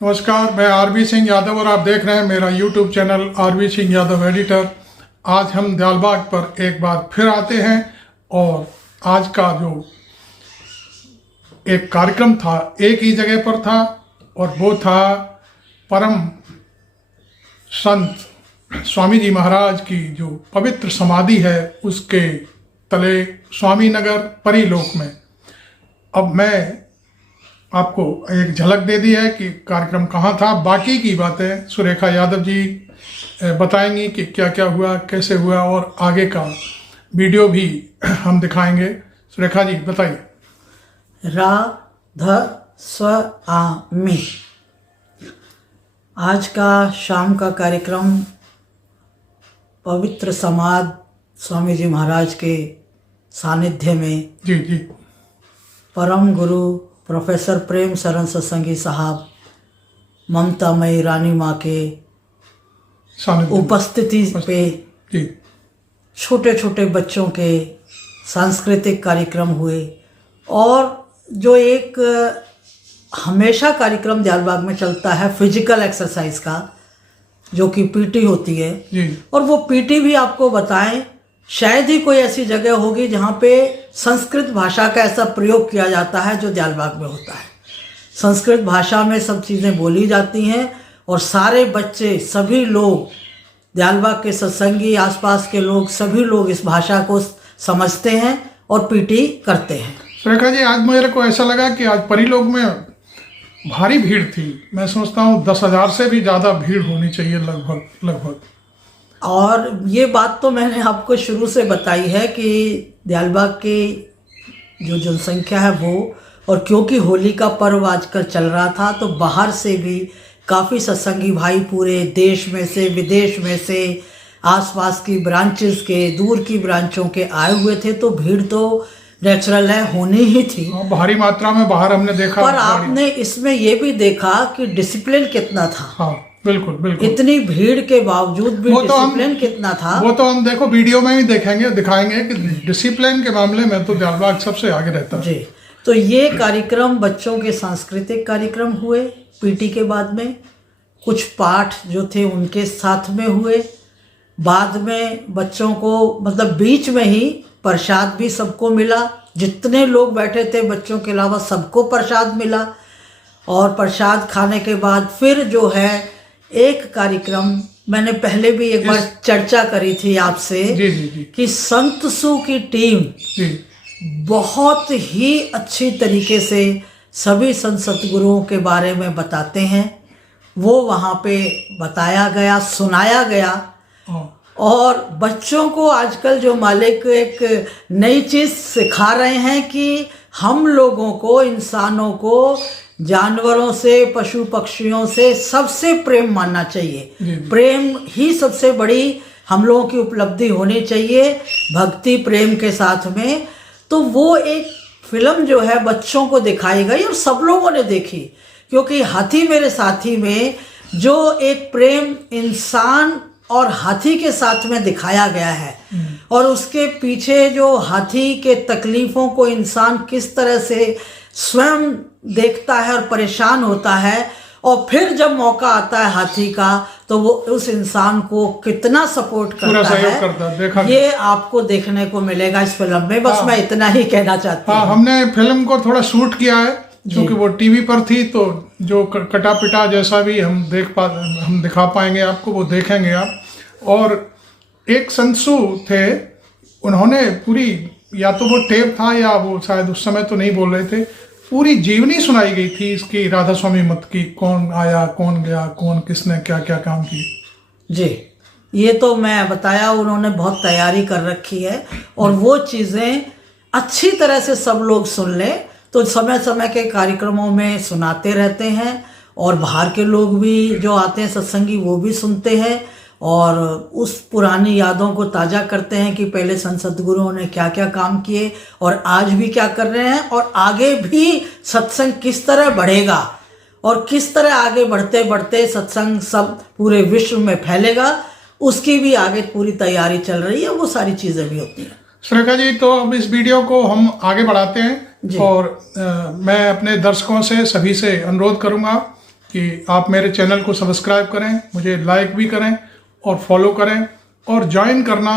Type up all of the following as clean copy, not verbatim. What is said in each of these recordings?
नमस्कार, मैं आरबी सिंह यादव और आप देख रहे हैं मेरा YouTube channel RB Singh Yadav editor. आज हम दयालबाग पर एक बार फिर आते हैं और आज का जो एक कार्यक्रम था एक ही जगह पर था और वो था परम संत स्वामी जी महाराज की जो पवित्र समाधि है उसके तले स्वामी नगर परीलोक में। अब मैं आपको एक झलक दे दी है कि कार्यक्रम कहाँ था। बाकी की बातें सुरेखा यादव जी बताएंगी कि क्या क्या हुआ, कैसे हुआ और आगे का वीडियो भी हम दिखाएंगे। सुरेखा जी बताइए। राधा स्वामी। आज का शाम का कार्यक्रम पवित्र समाधि स्वामी जी महाराज के सानिध्य में जी जी परम गुरु प्रोफेसर प्रेम शरण सत्संगी साहब ममतामयी रानी माँ के उपस्थिति पे जी छोटे छोटे बच्चों के सांस्कृतिक कार्यक्रम हुए और जो एक हमेशा कार्यक्रम दयालबाग में चलता है फिजिकल एक्सरसाइज का, जो कि पीटी होती है जी। और वो पीटी भी आपको बताएं, शायद ही कोई ऐसी जगह होगी जहाँ पे संस्कृत भाषा का ऐसा प्रयोग किया जाता है जो दयालबाग में होता है। संस्कृत भाषा में सब चीज़ें बोली जाती हैं और सारे बच्चे, सभी लोग, दयालबाग के सत्संगी, आसपास के लोग, सभी लोग इस भाषा को समझते हैं और पीटी करते हैं। सुरेखा जी, आज मेरे को ऐसा लगा कि आज परीलोक में भारी भीड़ थी। मैं सोचता हूँ 10,000 से भी ज़्यादा भीड़ होनी चाहिए लगभग। और ये बात तो मैंने आपको शुरू से बताई है कि दयालबाग की जो जनसंख्या है वो, और क्योंकि होली का पर्व आजकल चल रहा था तो बाहर से भी काफ़ी सत्संगी भाई पूरे देश में से, विदेश में से, आसपास की ब्रांचेस के, दूर की ब्रांचों के आए हुए थे। तो भीड़ तो नेचुरल है, होनी ही थी, भारी मात्रा में बाहर हमने देखा। पर आपने इसमें ये भी देखा कि डिसिप्लिन कितना था। हाँ बिल्कुल बिल्कुल। इतनी भीड़ के बावजूद भी डिसिप्लिन कितना था वो तो हम देखो वीडियो में ही देखेंगे, दिखाएंगे कि डिसिप्लिन के मामले में तो दयालबाग सबसे आगे रहता है। जी। तो ये कार्यक्रम बच्चों के सांस्कृतिक कार्यक्रम हुए, पीटी के बाद में कुछ पाठ जो थे उनके साथ में हुए। बाद में बच्चों को मतलब बीच में ही प्रसाद भी सबको मिला, जितने लोग बैठे थे बच्चों के अलावा सबको प्रसाद मिला। और प्रसाद खाने के बाद फिर जो है एक कार्यक्रम, मैंने पहले भी एक बार चर्चा करी थी आपसे कि संत सू की टीम बहुत ही अच्छी तरीके से सभी संत सतगुरुओं के बारे में बताते हैं। वो वहाँ पे बताया गया, सुनाया गया। और बच्चों को आजकल जो मालिक एक नई चीज़ सिखा रहे हैं कि हम लोगों को, इंसानों को जानवरों से, पशु पक्षियों से सबसे प्रेम मानना चाहिए। प्रेम ही सबसे बड़ी हम लोगों की उपलब्धि होनी चाहिए, भक्ति प्रेम के साथ में। तो वो एक फिल्म जो है बच्चों को दिखाई गई और सब लोगों ने देखी, क्योंकि हाथी मेरे साथी में जो एक प्रेम इंसान और हाथी के साथ में दिखाया गया है और उसके पीछे जो हाथी के तकलीफ़ों को इंसान किस तरह से स्वयं देखता है और परेशान होता है, और फिर जब मौका आता है हाथी का तो वो उस इंसान को कितना सपोर्ट करता है, ये आपको देखने को मिलेगा इस फिल्म में। बस मैं इतना ही कहना चाहती हूँ। हमने फिल्म को थोड़ा शूट किया है क्योंकि वो टीवी पर थी, तो जो कटा पिटा जैसा भी हम दिखा पाएंगे आपको, वो देखेंगे आप। और एक संतसु थे, उन्होंने पूरी, या तो वो टेप था या वो शायद उस समय तो नहीं बोल रहे थे, पूरी जीवनी सुनाई गई थी इसकी, राधा स्वामी मत की, कौन आया, कौन गया, कौन किसने क्या क्या काम किए। जी, ये तो मैं बताया, उन्होंने बहुत तैयारी कर रखी है और वो चीज़ें अच्छी तरह से सब लोग सुन लें। तो समय समय के कार्यक्रमों में सुनाते रहते हैं और बाहर के लोग भी जो आते हैं सत्संगी वो भी सुनते हैं और उस पुरानी यादों को ताज़ा करते हैं कि पहले संत सद्गुरुओं ने क्या क्या काम किए और आज भी क्या कर रहे हैं और आगे भी सत्संग किस तरह बढ़ेगा और किस तरह आगे बढ़ते बढ़ते सत्संग सब पूरे विश्व में फैलेगा, उसकी भी आगे पूरी तैयारी चल रही है। वो सारी चीज़ें भी होती हैं। सुरेखा जी, तो अब इस वीडियो को हम आगे बढ़ाते हैं और मैं अपने दर्शकों से, सभी से अनुरोध करूंगा कि आप मेरे चैनल को सब्सक्राइब करें, मुझे लाइक भी करें और फॉलो करें, और ज्वाइन करना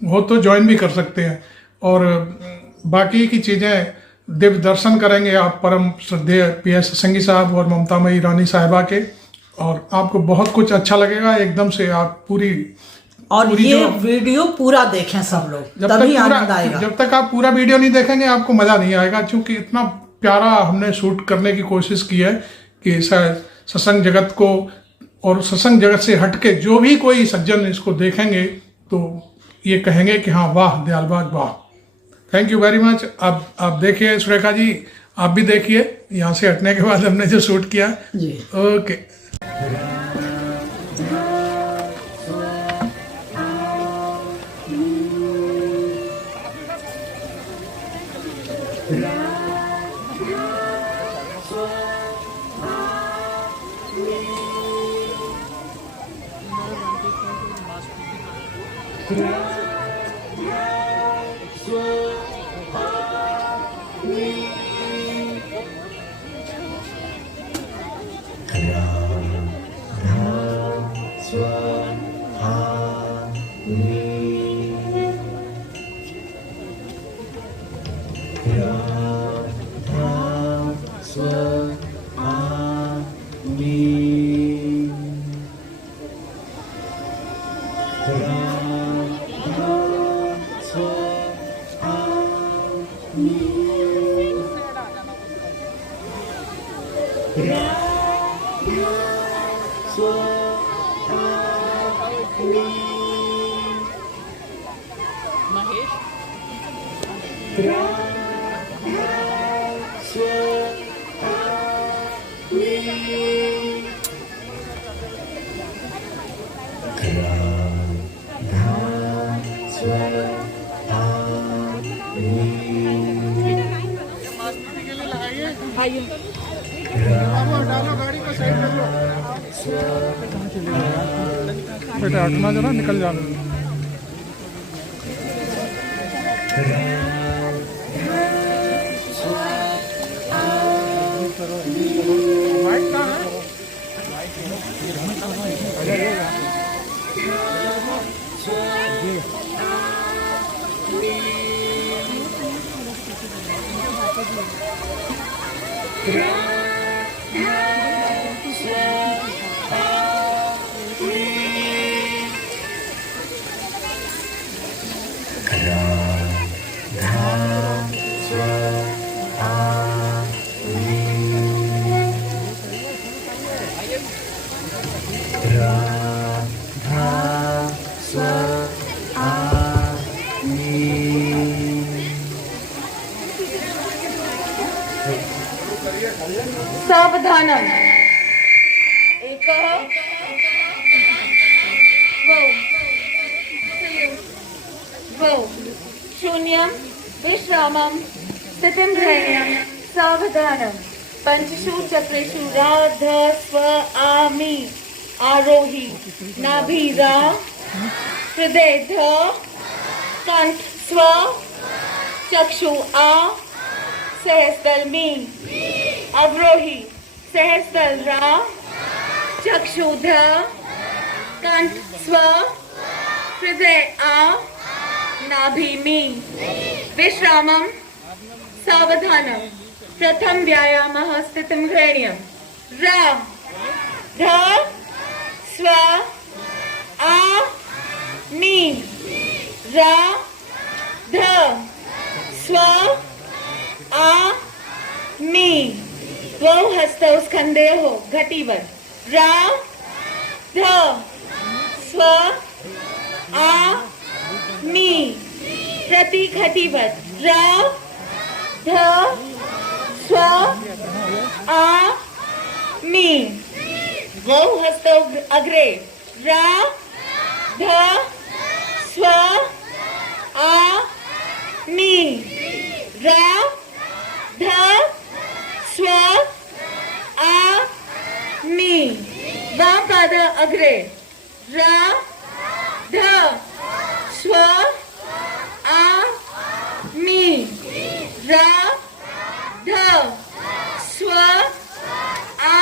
हो तो ज्वाइन भी कर सकते हैं। और बाकी की चीज़ें दिव्य दर्शन करेंगे आप परम श्रद्धेय PS सत्संगी साहब और ममतामयी रानी साहिबा के, और आपको बहुत कुछ अच्छा लगेगा। एकदम से आप पूरी ये वीडियो पूरा देखें सब लोग, तभी आनंद आएगा। जब तक आप पूरा वीडियो नहीं देखेंगे आपको मजा नहीं आएगा, क्योंकि इतना प्यारा हमने शूट करने की कोशिश की है कि सत्संग जगत को और सत्संग जगत से हटके जो भी कोई सज्जन इसको देखेंगे तो ये कहेंगे कि हाँ वाह दयालबाग वाह। Thank you very much. अब आप देखिए सुरेखा जी, आप भी देखिए यहाँ से हटने के बाद हमने जो शूट किया जी। ओके। बेटा हटना जरा, निकल जाना। सावधानम एकः द्वौ शून्यं विश्रामं स्थितिं ग्रहणीयं सावधानम पंचषु चक्रेषु राध स्व आमि आरोही नाभिरा हृदय ध कंठ स्व चक्षु आ सहस्त्रल मी अवरोही सहस्त्रल रा चक्षुध कंठ स्व हृदय आ नाभि मी विश्रामं सावधानम प्रथम व्यायामः स्थितिं ग्रहणीयं रा ध स्व आ मी रा ध स्व आ मी द्वौ हस्तौ स्कन्धयोः घटीवत् रा ध स्व आ मी प्रति घटीवत् रा ध स्व आ मी द्वौ हस्तौ अग्रे रा ध स्व आ मी रा ध स्व आ मी वाम पाद अग्रे रा ध स्व आ मी रा ध स्व आ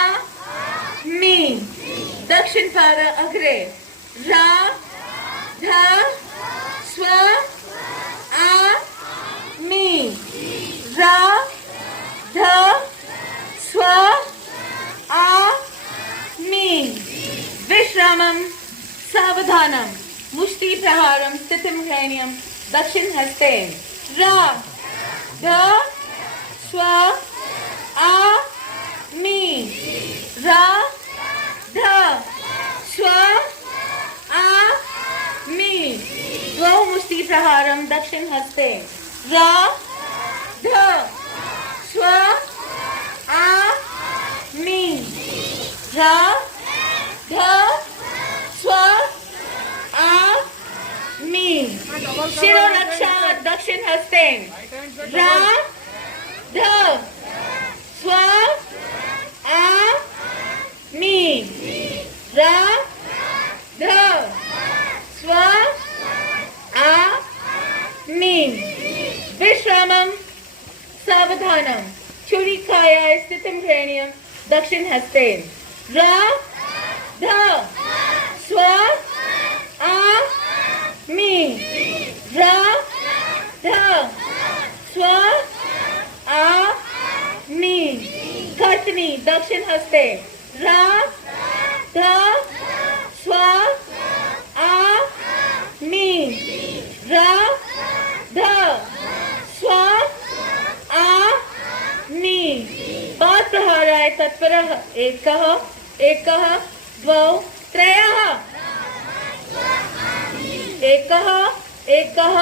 दक्षिण पाद अग्रे रा ध स्व आ मी रा ध स्व आ मी विश्रामं सावधानं मुष्टि प्रहारं स्थितिं ग्रहणीयं दक्षिण हस्ते रा ध स्व आ मी रा ध स्व आ मी द्वौ मुष्टि प्रहारं दक्षिण हस्ते रा ध स्व आ मी रा ध स्व आ मी शिरोरक्षा दक्षिण हस्ते रा ध स्व आ मी रा ध स्व आ मी विश्रामं सावधानं छुरिकाया स्थितिं ग्रहणीयं दक्षिण हस्ते रा ध स्व आ मी रा ध स्व आ मी कर्तनी दक्षिण हस्ते रा ध स्व आ मी रा ध स्व आ मी पाद प्रहाराय तत्परः एकः द्वौ त्रयः एकः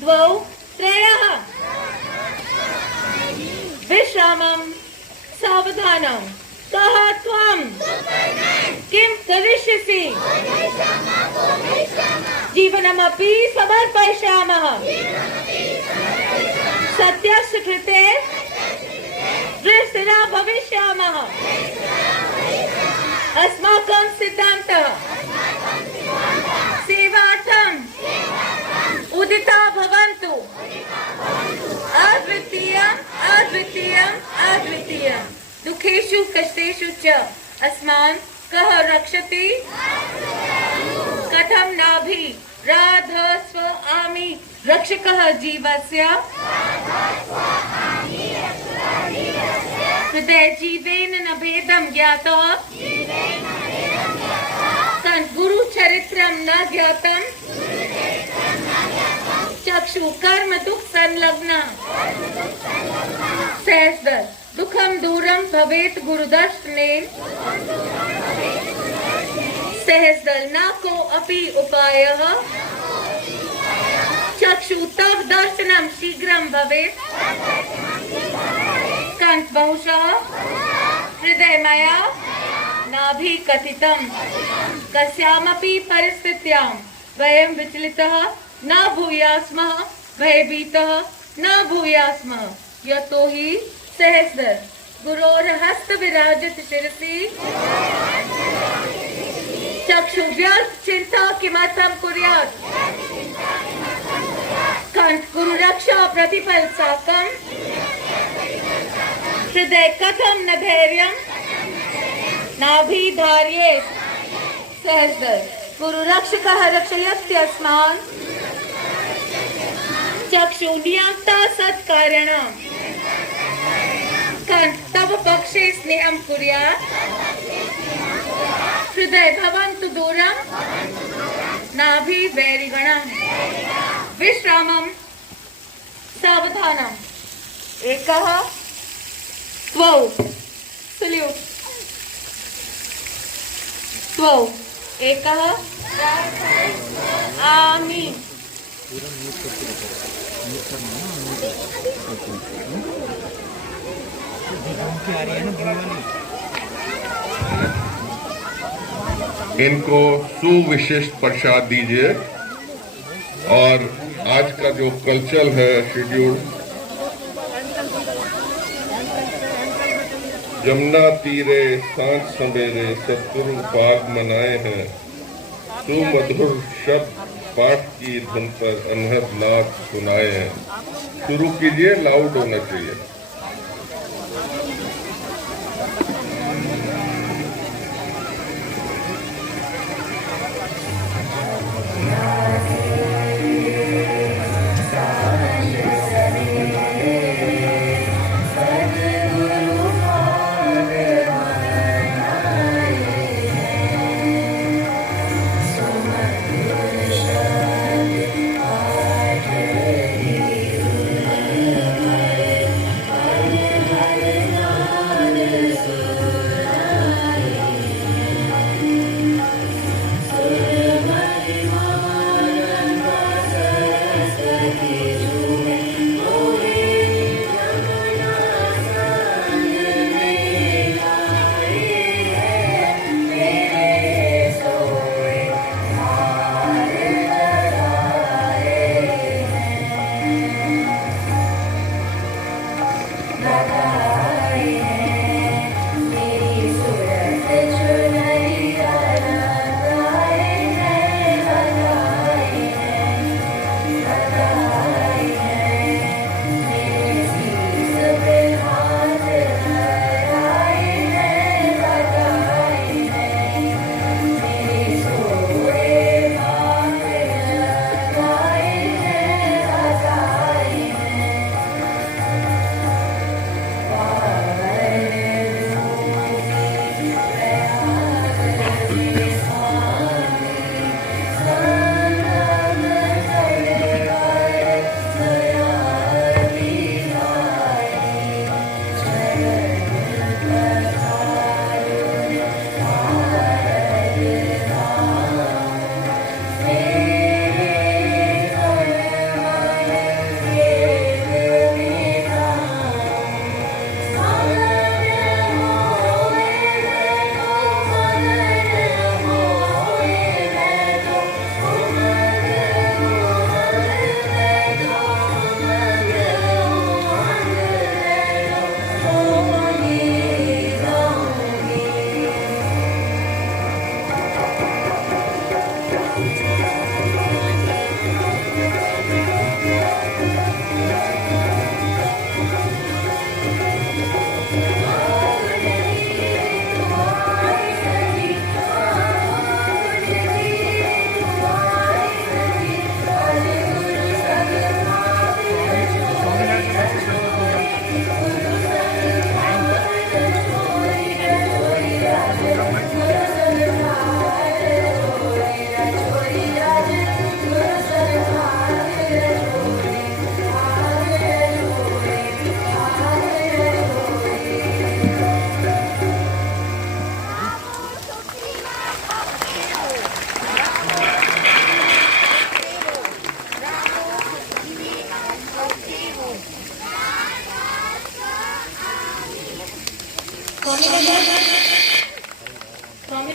द्वौ त्रयः विश्रामं सावधानं कः त्वं किं करिष्यसि जीवनमपि समर्पयिष्यामः सत्यस्य कृते दृष्टिना भविष्यामः अस्माकं सिद्धान्तः सेवार्थम् उदिता भवन्तु अद्वितीयं दुःखेषु कष्टेषु च अस्मान् कः रक्षति कथं नाभि राध स्व आमि रक्षकः जीवस्य हृदय जीवेन न भेदं ज्ञातः गुरु चरित्रं न ज्ञातं चक्षु कर्म दुख संलग्न सहस्र दुखम दूरम भवेत गुरुदर्शनेन सहस्र न को अपि उपायः चक्षु तव दर्शनम शीघ्रं भवेत कंठ बहुशः हृदय मया नाभि कथितं कस्यामपि परिस्थित्यां वयं विचलितः न भूयास्मः भयभीतः न भूयास्मः यतो हि सहस्र गुरोर्हस्त विराजत शिरसि चक्षु व्यर्थ चिंता किमर्थं कुर्यात् कंठ गुरु रक्षा प्रतिफल साकं हृदय कथं न धैर्यं नाभि धार्येत् सहस्र गुरु रक्षकः रक्षयत्यस्मान् चक्षु नियंता सत्कार्यणां कंठ तव पक्षे स्नेहं कुर्यात् हृदय भवन्तु दूरं नाभि वैरिगणं विश्रामं सावधानम् एकः द्वौ सल्यूट द्वौ एकः आमी इनको सुविशिष्ट प्रसाद दीजिए। और आज का जो कल्चर है शेड्यूल, यमुना तीरे सांझ सवेरे सतगुरु पाद मनाए हैं, सुमधुर शब्द पाठ की धुन पर अनहद नाथ सुनाए हैं। शुरू कीजिए, लाउड होना चाहिए।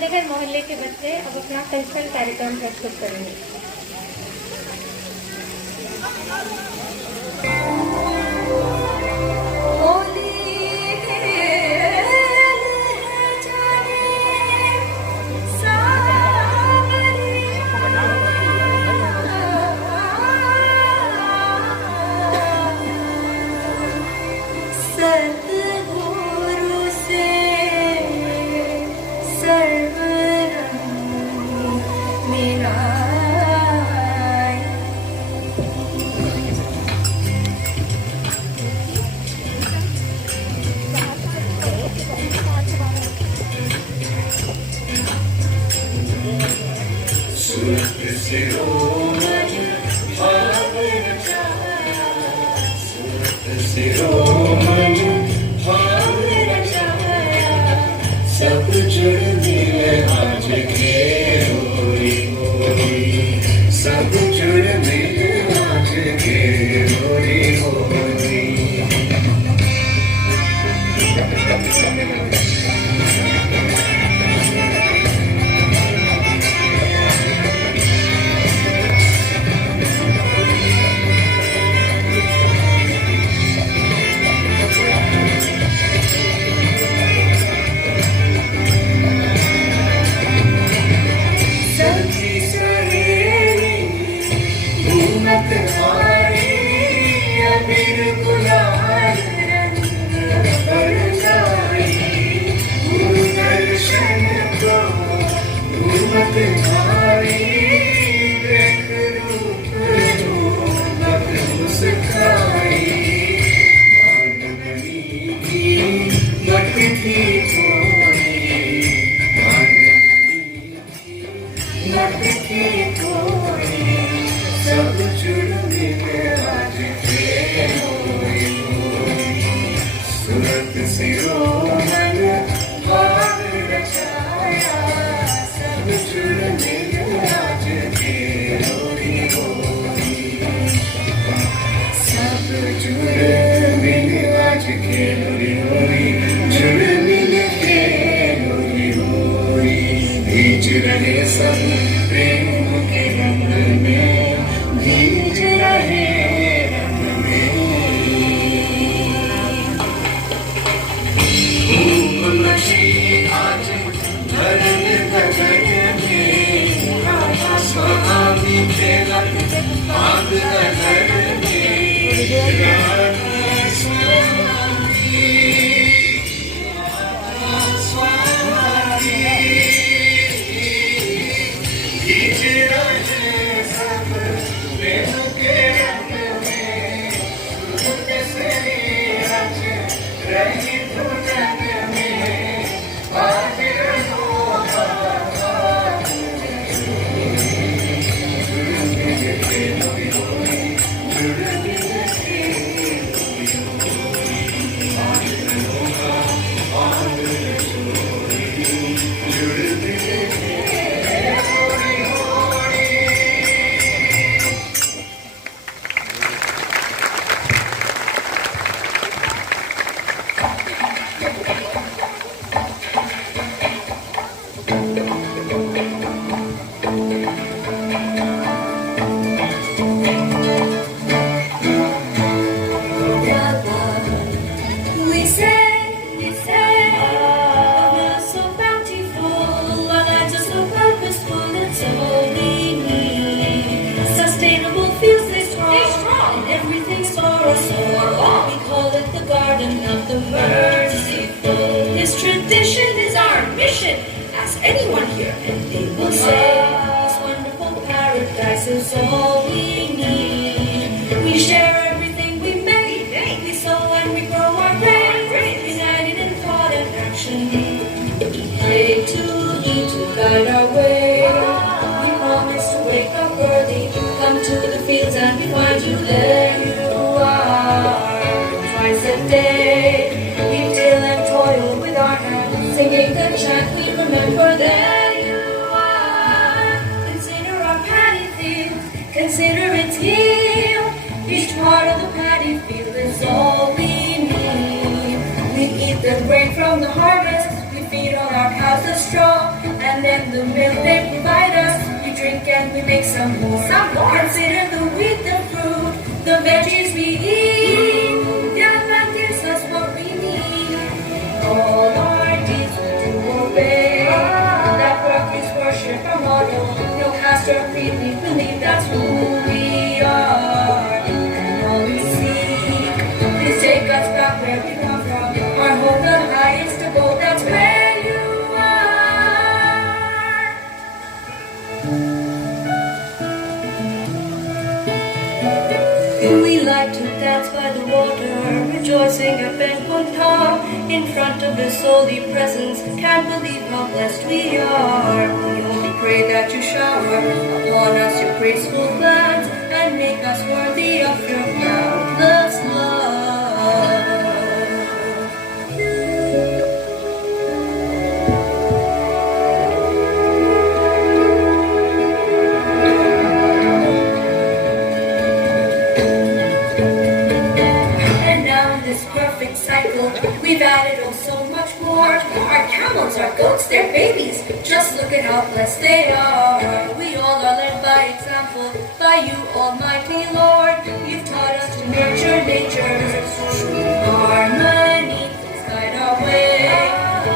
घर मोहल्ले के बच्चे अब अपना कल्चरल कार्यक्रम प्रस्तुत करेंगे। सद्गुरु से सर्वरंग मिलाए। सुरत सिरोमणि भाव रचाया, सुरत सिरोमणि भाव रचाया, सब जुड़ मिले आज के होरी होरी, सब जुड़ मिले आज के होरी होरी। सखी सहेली घूमत हारी, अबीर गुलाल रंग बरसाई, गुरु दर्शन को घूमत हारी, देख रूप झूमत मुस्काई। मानवनी की मत थी थोड़ी, मत थी थोड़ी, सब जुड़ मिले आज के होरी होरी। सुरत सिरोमणि भाव रचाया, सब जुड़ मिले आज के होरी होरी, सब जुड़ मिले आज के होरी होरी, जुड़ मिले के होरी होरी। भीज रहे सब प्रेम के रंग में, भीज रहे रंग में। धूप मची आज धर्म गगन में, राधा स्वामी खेला बाग नगर में, राधा स्वामी, राधा स्वामी। भीज रहे सब प्रेम के रंग में, सुरत से रच रही धुन में, आज रहो जुड़ मिल के होरी होरी, जुड़ मिल के होरी होरी, आज रहो आज छोरी, जुड़ मिल के होरी होरी। We say, we're so bountiful, our lives are so purposeful, it's all we need. Sustainable feels they strong, and everything's for us all. We call it the garden of the merciful. This tradition is our mission. Ask anyone here, and they will say, this wonderful paradise is all we need. We share everything we make, we sow and we grow our faith, united in thought and action. We pray to you to guide our way. We promise to wake up early, come to the fields and we find you there. You are twice a day. We till and toil with our hands, singing the chant we remember. There you are. Consider our paddy fields, consider its yield. Each part of the paddy field is all we need. We eat the grain from the harvest, we feed on our cows the straw, and and then the milk they provide us, we drink and we make some more. Consider the wheat, the fruit, the veggies we eat. God that gives us what we need. All our deeds we do obey. That work is worship our motto. No caste or creed, we believe that's who we are. And all we seek, please take us back where we come from. Our home, the highest abode, that's where you are. We like to dance by the water, rejoicing at Benpunta, in front of His holy presence. Can't believe how blessed we are. We only pray that you shower upon us your graceful glance and make us worthy of your boundless love. Perfect cycle, we've added oh so much more. Our camels, our goats, their babies, just look at how blessed they are. We all are led by example, by you, Almighty Lord. You've taught us to nurture nature, harmony, please guide our way.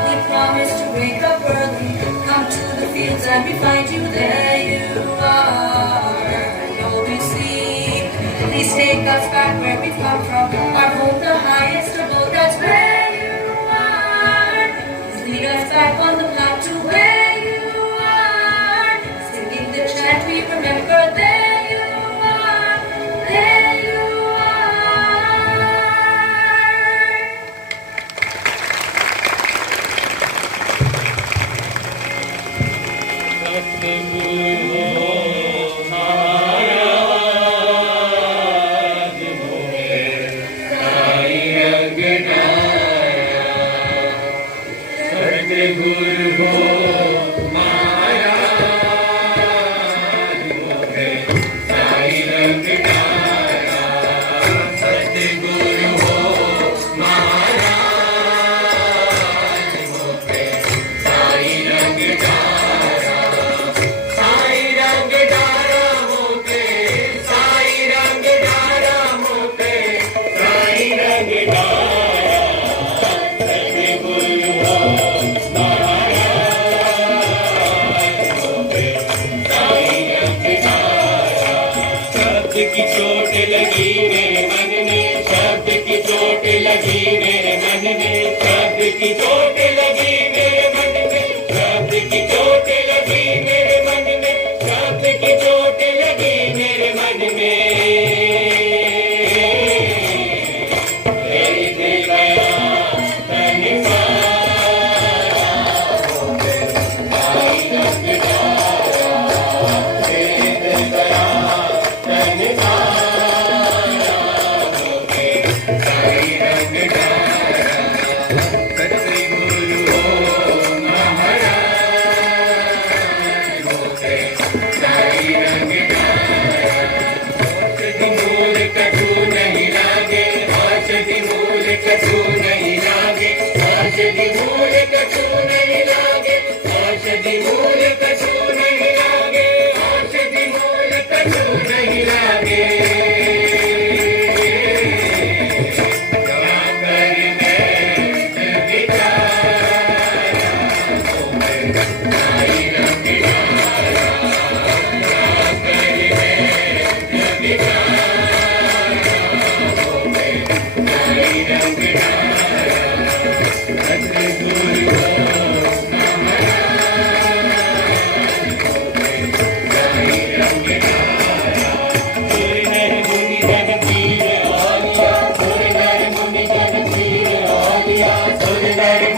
We promise to wake up early, come to the fields and we find you there. You are, and all we see. Please take us back where we come from, our home, the highest abode, that's where you are. Please lead us back on the path to where you are. Singing the chant we remember, there you are, there you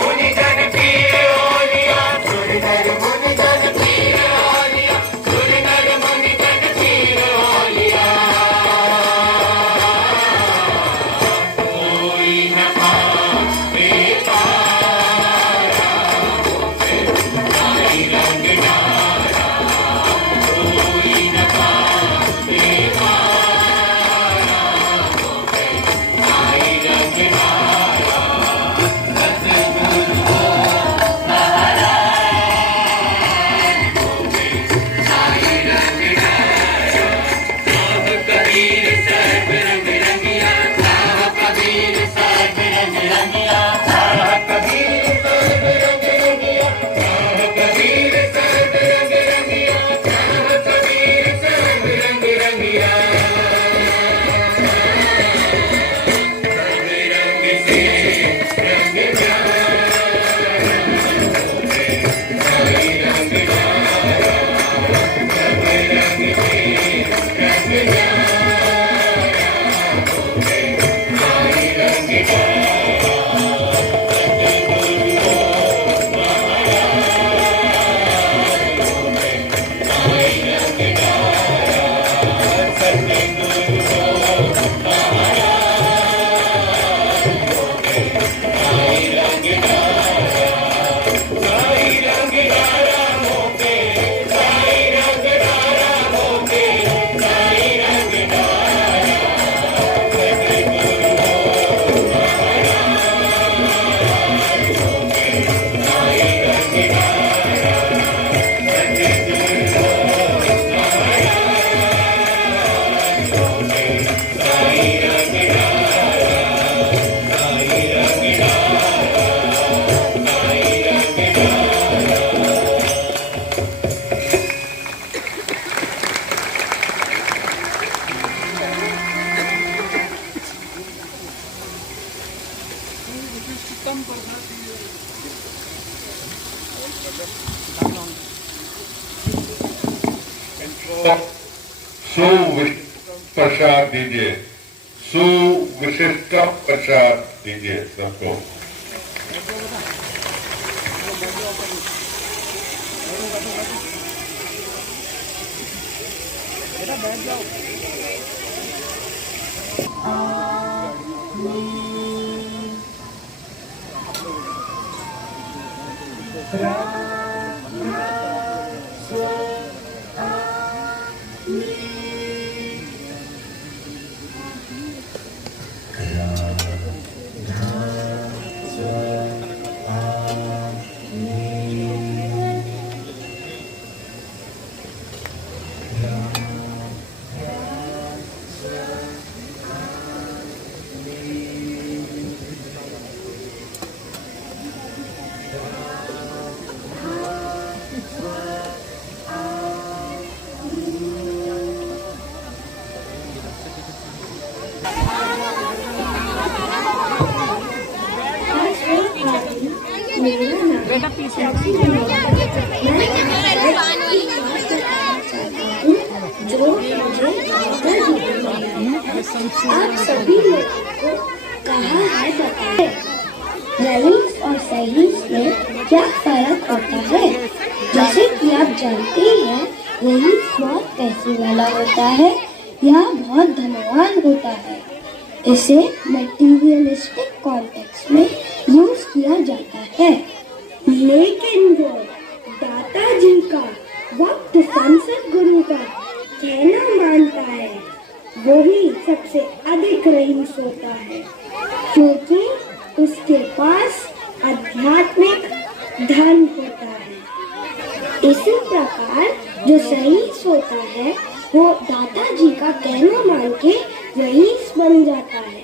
Muni प्रसाद दीजिए, सुविशिष्ट प्रसाद दीजिए सबको। आप सभी लोगों को कहा है बताएं, रईस और सईस में क्या फर्क होता है। जैसे कि आप जानते हैं, रईस बहुत पैसे वाला होता है या बहुत धनवान होता है। इसे मटेरियलिस्टिक कॉन्टेक्स्ट में यूज किया जाता है। लेकिन वो दाता जी का वक्त संसद गुरु का कहना मानता है, वही सबसे अधिक रईस होता है, क्योंकि उसके पास आध्यात्मिक धन होता है। इसी प्रकार जो रईस होता है वो दाता जी का कहना मान के रईस बन जाता है।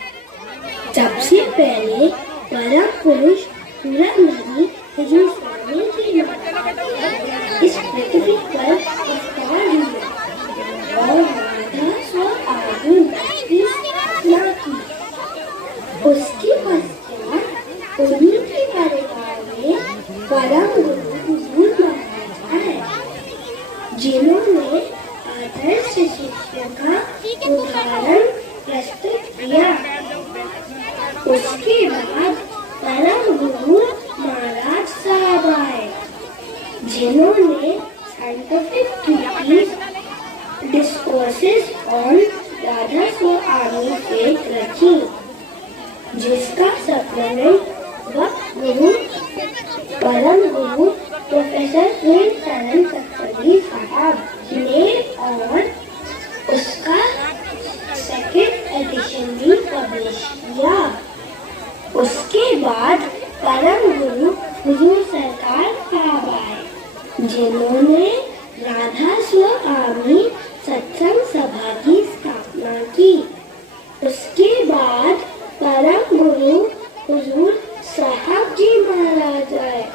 सबसे पहले परम पुरुष पुरंदरी हुजूर स्वामी जी ने इस पृथ्वी पर अवतार लिया और राधा स्व आगमन की स्थापना की। उसके पश्चात उन्हीं के परिवार में परम गुरु हुजूर महाराज आए, जिन्होंने आदर्श शिष्य का उदाहरण प्रस्तुत किया। उसके बाद परम गुरु महाराज साहब आए, जिन्होंने scientific treatise discourses on Radha स्व आगमन फेथ रची, जिसका सप्लीमेंट वक्त गुरु परम गुरु प्रोफेसर प्रेम चरण सत्संगी साहब ने और उसका सेकंड एडिशन भी पब्लिश किया। उसके बाद परम गुरु हुजूर सरकार साहब आए, जिन्होंने राधा स्व आगमन सत्संग सभा की स्थापना की। उसके बाद परम गुरु हुजूर साहब जी महाराज आए।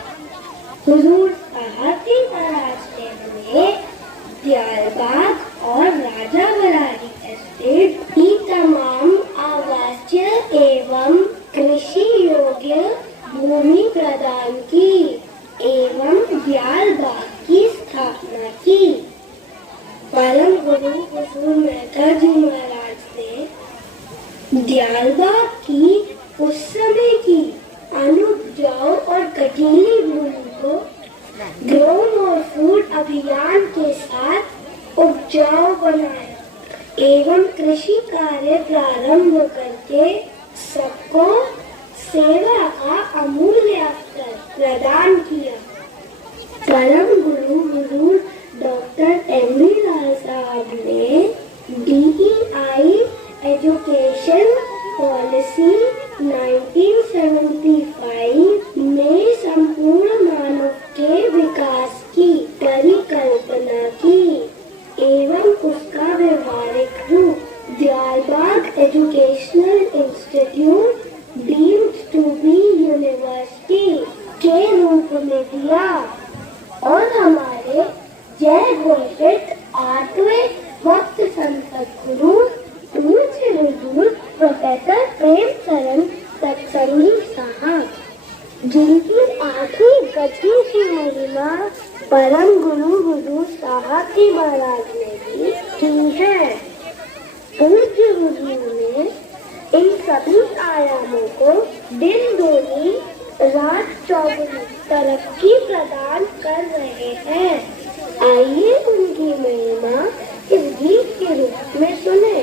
हुजूर साहब जी महाराज ने हमें दयालबाग और राजा बरारी एस्टेट की तमाम आवासीय एवं कृषि योग्य भूमि प्रदान की एवं दयालबाग की स्थापना की। परम गुरु हुजूर मेहता जी महाराज ने दयालबाग की उस समय की अनुपजाऊ और कटीली भूमि को ग्रोन और फूड अभियान के साथ उपजाऊ बनाया एवं कृषि कार्य प्रारंभ करके सबको सेवा का अमूल्य अवसर प्रदान किया। परम गुरु हुजूर डॉक्टर एम.वी. लाल साहब ने DEI एजुकेशन पॉलिसी 1975 में संपूर्ण मानव के विकास की परिकल्पना की एवं उसका व्यवहारिक रूप Dayalbagh educational institute deemed to be university के रूप में दिया और हमारे जय घोषित 8वें वक्त संसद गुरु पूज्य हुजूर प्रोफेसर प्रेम चरण सत्संगी साहब, जिनकी 8वीं गति की महिमा परम गुरु हुजूर साहब जी महाराज ने भी की है। पूज्य हुजूर ने इन सभी आयामों को दिन दूनी रात चौगुनी तरक्की प्रदान कर रहे हैं। आइए उनकी महिमा इस गीत के रूप में सुने।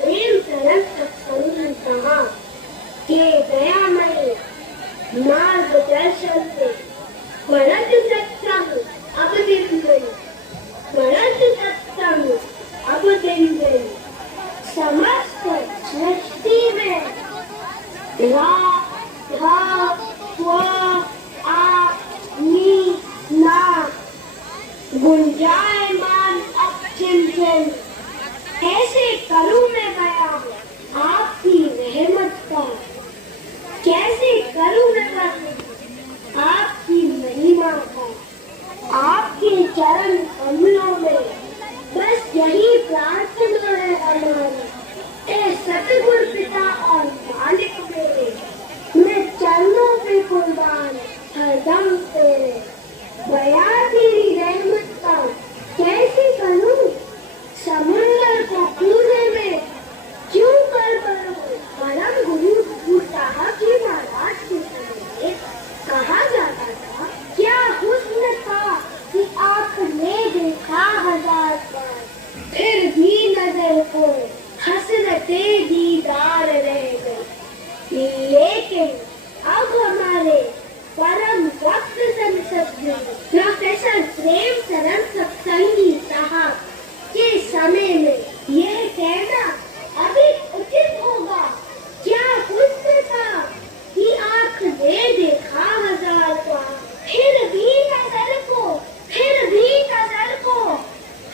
प्रेम तरंग सत्संग कहा के दयामयी मार्गदर्शन से मरद सत्संग अब दिन दिन, मरद सत्संग अब दिन दिन, समस्त सृष्टि में रा धा स्व आ नी ना गुंजायमान अब चिंतन, कैसे करूं मैं बयां आपकी रहमत का, कैसे करूं मैं वर्णन आपकी महिमा का, आपके चरण कमलों में बस यही प्रार्थना है हमारी। ए सतगुरु पिता और मालिक मेरे, मैं चरणों पे कुर्बान हरदम तेरे, बयां तेरी रहमत का कैसे करूं, समुंदर को कूदे में क्यों कर करूं, परम गुरु गुरु साहब जी महाराज के समय कहा जाता था, क्या हुस्न था कि आपने देखा हजार बार, फिर भी नजर को हसरते दीदार रह गई, लेकिन अब हमारे परम वक्त संसद प्रोफेसर प्रेम सरन सत्संगी साहब के समय में यह कहना अभी उचित होगा, क्या हुस्न था कि आँख ने देखा हजार बार, फिर भी नजर को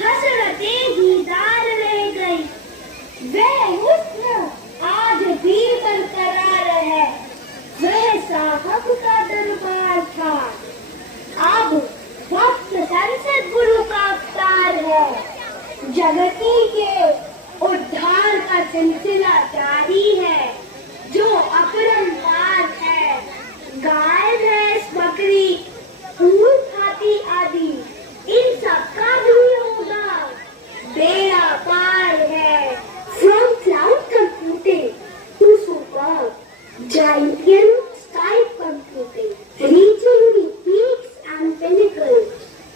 हसरते दीदार रह गई, वह हुस्न आज भी बरकरार है, वह साहब का दरबार था, अब वक्त संसद गुरु का अवतार है, जगती के उद्धार का सिलसिला जारी है, जो अपरंपार है, गाय भैंस बकरी ऊंट हाथी आदि इन सबका भी होगा बेड़ा पार है। From cloud computing to super giant sky computing, reaching the peaks and pinnacles,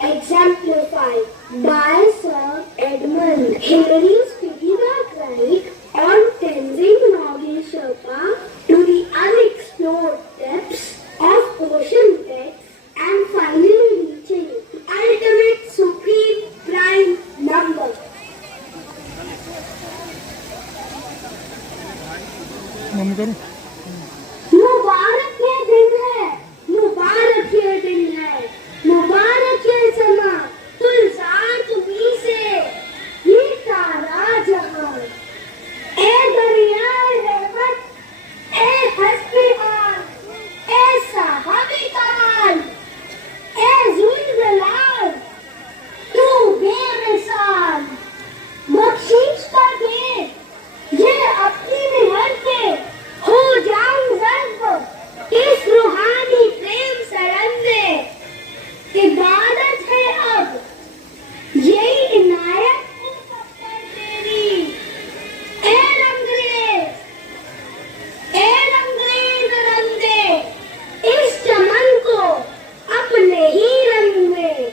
exemplified by Sir Edmund Hillary's piggyback ride on Tenzing Norgay Sherpa to the unexplored depths of ocean depths, and finally reaching the ultimate supreme prime number. मुबारक ये दिन है, मुबारक ये दिन है, मुबारक ये समा, तुलसान तुम्हीं से ये सारा जहां, ए दरियाए रहमत, ए हस्बे हाल, ए साहबे कमाल, ए जुल्जलाल, तू बेमिसाल, बख्शीश का दे, ये अपनी मेहर से हो जाऊं ज़र्ब इस रूहानी प्रेम सरन में, इबादत है अब यही इनायत है सब पर तेरी, ए रंगरेज रंगे इस चमन को अपने ही रंग में,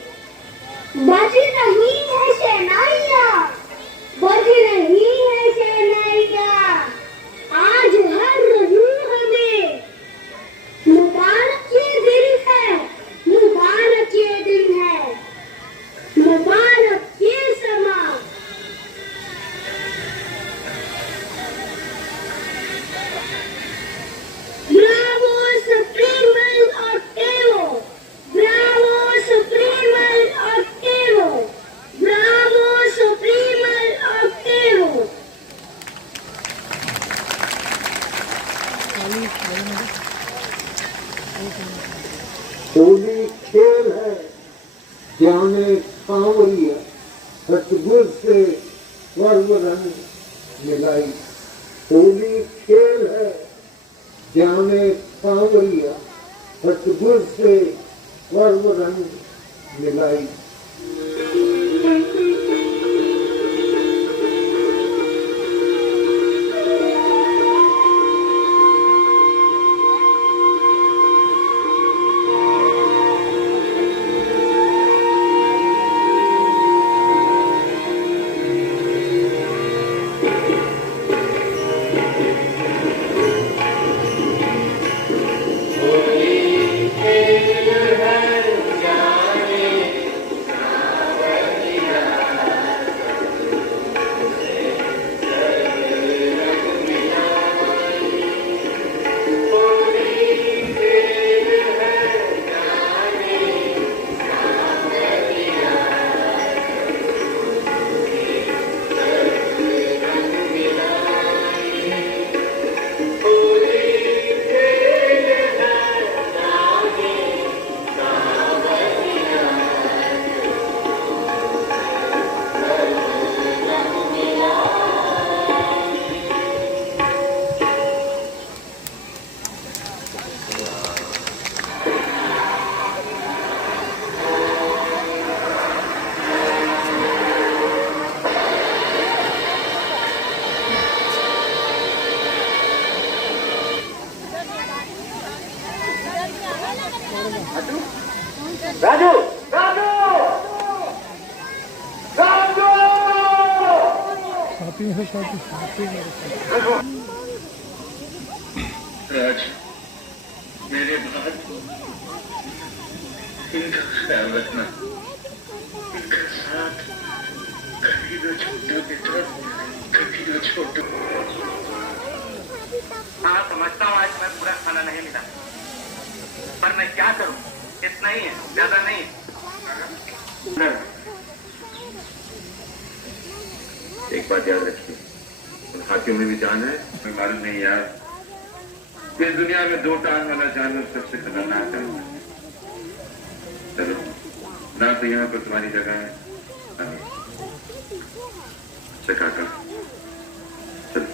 बज रही है शहनाइयाँ, बज रही है शहनाइयाँ, आज हर रूह में मुबारक ये दिन है, मुबारक ये दिन है, मुबारक ये समा। Bravo Supremo Octavo, Bravo Supremo Octavo, Bravo Supremo Octavo. Holi खेल है जाने कांवरिया, सतगुर से स्वर्ग रंग मिलाई, होली खेल है जाने कांवरिया, सतगुर से स्वर्ग रंग मिलाई। राज, मेरे बाद इनका ख्याल रखना, इनका साथ कभी न छोड़ो बेटा, कभी न छोड़ो। हाँ, समझता हूँ आज मैं पूरा खाना नहीं मिला, पर मैं क्या करूँ, इतना ही है, ज्यादा नहीं है। एक बात याद रखिए, उन हाथियों में भी जान है, मैं मालूम नहीं यार, इस दुनिया में 2 टांग वाला जानवर सबसे खतरनाक है। चलो ना, तो यहाँ पर तुम्हारी जगह है, चकाका चलो।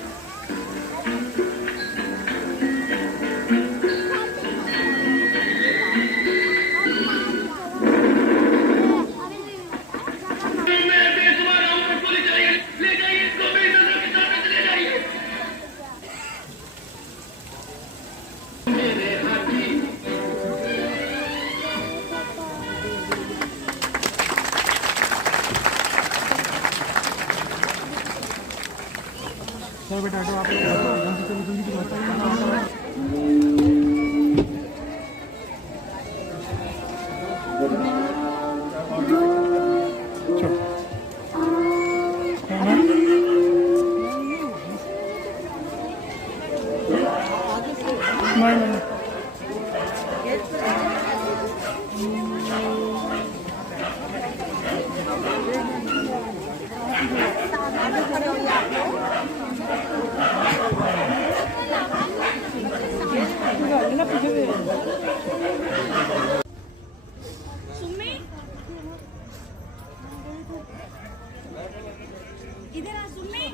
इधर आ सुम्मी।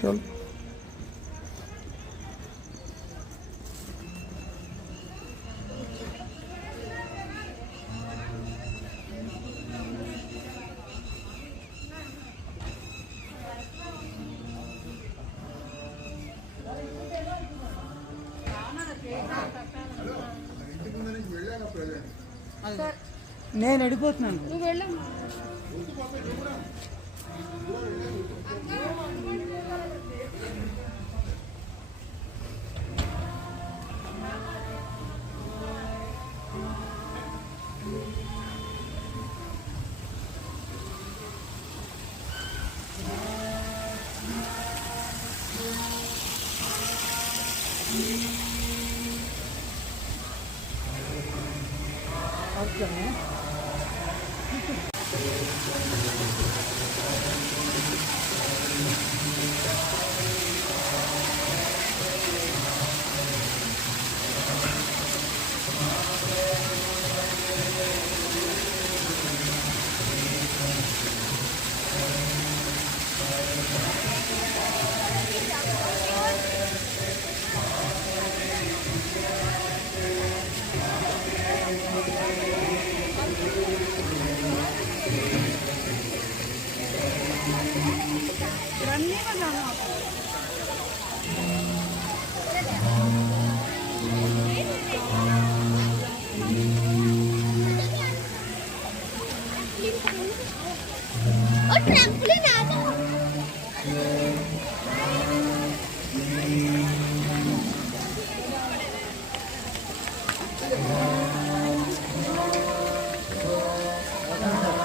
चल నేను అడిగిపోతున్నాను. నువ్వు వెళ్ళం.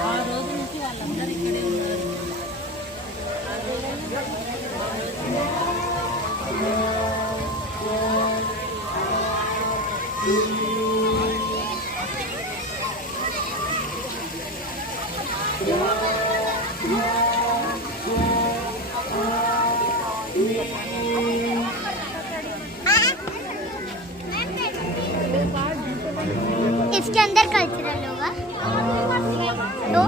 ఆ రోజు నుంచి వాళ్ళందరూ ఇక్కడే ఉన్నారు. के अंदर कल्चरल होगा तो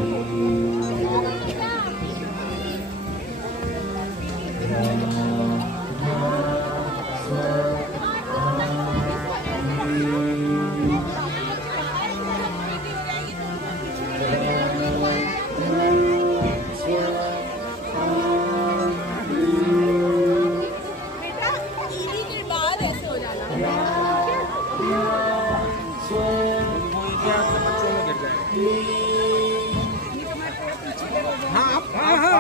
हाँ